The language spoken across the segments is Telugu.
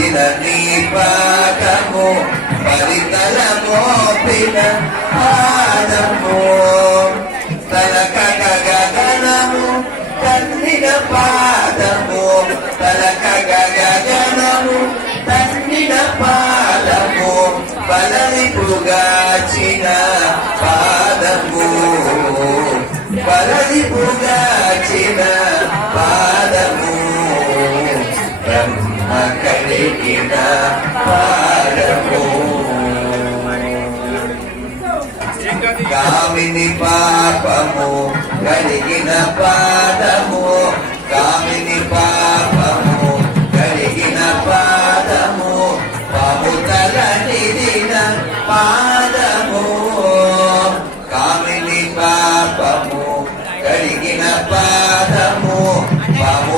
మసుదగొని చిన్న నీ పాదము పరితల మోపిన పాదము తలక గగనము తన్నిన పాదము తలక గగనము తన్నిన పాదము బలరిపుగాచిన పాదము బలరిపుగాచిన బ్రహ్మ కలిగిన కామిని పాపము కలిగిన పాదము. కామిని పాపము కలిగిన పాదము. పాముతల నిదిన పాదము. కామిని పాపము కలిగిన పాదము. పాము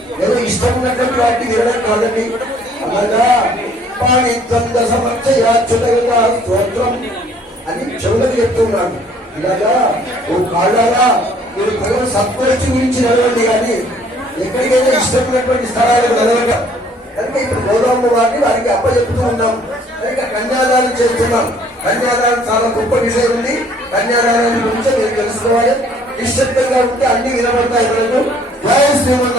సంఘటన వాటి వీరణ కాదండి అని చెవులకు చెప్తున్నాడు ఇలాగా ఓ కాళ్ళారా మీరు భగవత్ సత్పరిచి గురించి నడవండి కానీ ఎక్కడికైనా ఇష్టమైనటువంటి స్థలాలు నడవటం కనుక ఇప్పుడు గౌరవమ్మ వారిని వారికి అప్పచెప్తూ ఉన్నాం కనుక కన్యాదానం చేస్తున్నాం కన్యాదానం చాలా గొప్ప విషయం ఉంది కన్యాదానం గురించి మీరు తెలుసుకోవాలి నిశ్శబ్దంగా ఉంటే అన్ని వినబడతాయి మనకు జయ శ్రీమన్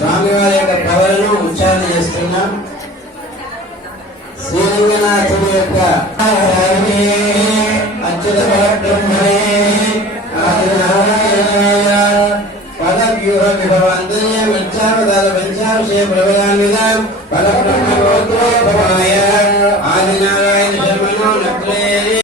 స్వామివారి యొక్క ప్రవలను ఉచ్చారణ చేస్తున్నాం శ్రీరంగనాథుడి యొక్క అచ్యుత పరబ్రహ్మణే ఆదినారాయణాయ పదవ్యూహ విభవంతయ మధ్యావతార పంచాంశే ప్రబలాన్విత పరబ్రహ్మ గోత్రోద్భవాయ ఆదినారాయణ శర్మణో నత్రే